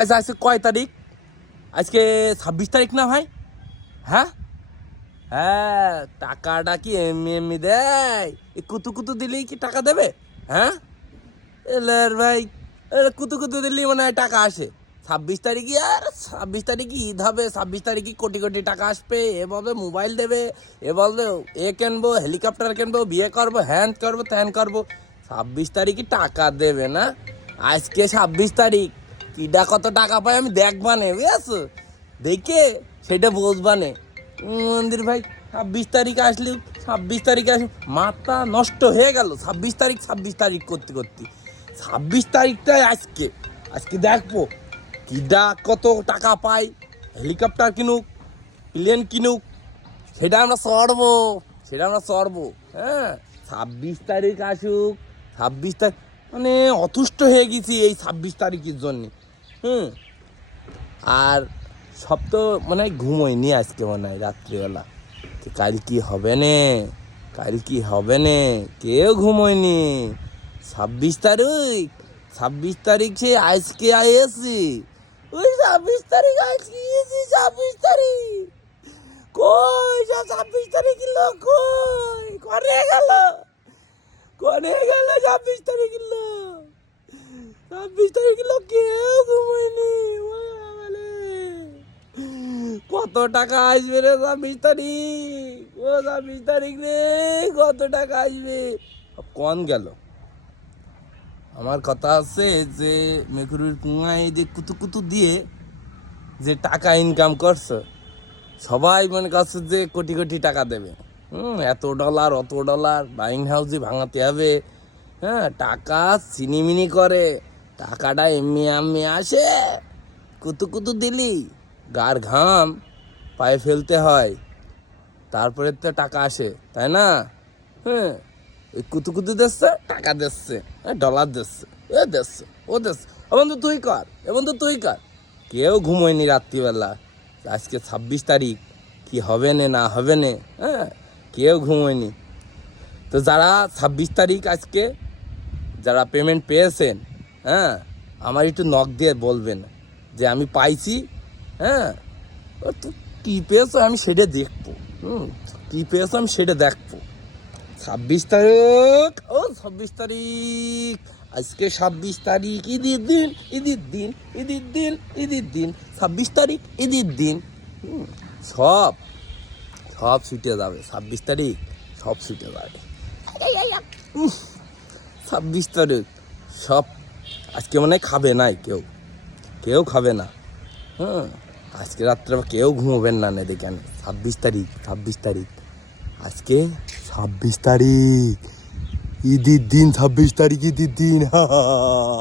আচ্ছা আজকে কয় তারিখ আজকে ছাব্বিশ তারিখ না ভাই হ্যাঁ হ্যাঁ টাকাটা কি এমনি এমনি দেয় এ কুতু কুতু দিলেই কি টাকা দেবে হ্যাঁ এলার ভাই কুতু কুতু দিলেই মনে হয় টাকা আসে ছাব্বিশ তারিখই আর ছাব্বিশ তারিখে ঈদ হবে ছাব্বিশ তারিখে কোটি কোটি টাকা আসবে এ বলবে মোবাইল দেবে এ বলবে এ কিনবো হেলিকপ্টার কিনবো বিয়ে করব হ্যান করব ত্যান করব ছাব্বিশ তারিখে টাকা দেবে না আজকে ছাব্বিশ তারিখ কিডা কত টাকা পায় আমি দেখবানে বুঝেছ দেখে সেটা বুঝবানে মন্দির ভাই, ছাব্বিশ তারিখ আসলে, ছাব্বিশ তারিখে আসলে, মাথা নষ্ট হয়ে গেল, ছাব্বিশ তারিখ ছাব্বিশ তারিখ করতে করতে। ছাব্বিশ তারিখটাই আজকে। আজকে দেখব, কিডা কত টাকা পাই হেলিকপ্টার কিনুক, প্লেন কিনুক, সেটা আমরা চড়বো সেটা আমরা চড়বো হ্যাঁ? ছাব্বিশ তারিখ আসুক, ছাব্বিশ তারিখ মানে অতুষ্ট হয়ে গেছি এই ছাব্বিশ তারিখের জন্যে। হুম। আর সব তো মনে হয় ঘুমোয়নি আজকে মনে হয় রাত্রিবেলা। কাল কি হবে নে? কাল কি হবে নে? কেউ ঘুমোয়নি ছাব্বিশ তারিখ? ছাব্বিশ তারিখ সে আজকে আইসি ওই ছাব্বিশ তারিখ আজকে ছাব্বিশ তারিখ। কই সব ছাব্বিশ তারিখ লোক কই? কনে গেল? কনে গেল ছাব্বিশ তারিখ লোক? ছাব্বিশ তারিখ লোক কেউ ঘুমায়নি কত টাকা আসবে রে ছাব্বিশ তারিখ ও ছাব্বিশ তারিখ রে কত টাকা আসবে কন গেল আমার কথা আছে যে মেঘুরির কুঙায় যে কুতু কুতু দিয়ে যে টাকা ইনকাম করছে সবাই মনে করছে যে কোটি কোটি টাকা দেবে হুম এত ডলার অত ডলার বাইন হাউসে ভাঙাতে হবে হ্যাঁ টাকা চিনিমিনি করে টাকাটা এমনি এমনি আসে। কুতু কুতু দিলি, গার ঘাম, পায়ে ফেলতে হয়, তারপরে তো টাকা আসে, তাই না? হ্যাঁ এই কুতু কুতু দিচ্ছে, টাকা দিচ্ছে হ্যাঁ ডলার দিচ্ছে, এ দিচ্ছে, ও দিচ্ছে। ও বন্ধু, তুই কর, এ বন্ধু, তুই কর। কেউ ঘুমোয়নি রাত্রিবেলা, আজকে ছাব্বিশ তারিখ, কি হবে নে, না হবে নে হ্যাঁ কেউ ঘুমোয়নি। তো যারা ছাব্বিশ তারিখ আজকে, যারা পেমেন্ট পেয়েছেন হ্যাঁ আমার একটু নখ দিয়ে বলবেন যে আমি পাইছি হ্যাঁ কী পেয়েছ আমি সেটা দেখব, হুম, কী পেয়েছ আমি সেটা দেখব। ছাব্বিশ তারিখ, ও ছাব্বিশ তারিখ, আজকে ছাব্বিশ তারিখ, ঈদের দিন ঈদের দিন ঈদের দিন ঈদের দিন, ছাব্বিশ তারিখ, ঈদের দিন সব সব ছুটে যাবে, ছাব্বিশ তারিখ, সব ছুটে যাবে। ছাব্বিশ তারিখ, সব আজকে মানে খাবে নাই কেউ। কেউ খাবে না। হ্যাঁ আজকে রাত্রে কেউ ঘুমোবেন না না দেখেন ছাব্বিশ তারিখ ছাব্বিশ তারিখ। আজকে ছাব্বিশ তারিখ। ঈদের দিন, ছাব্বিশ তারিখ ঈদের দিন।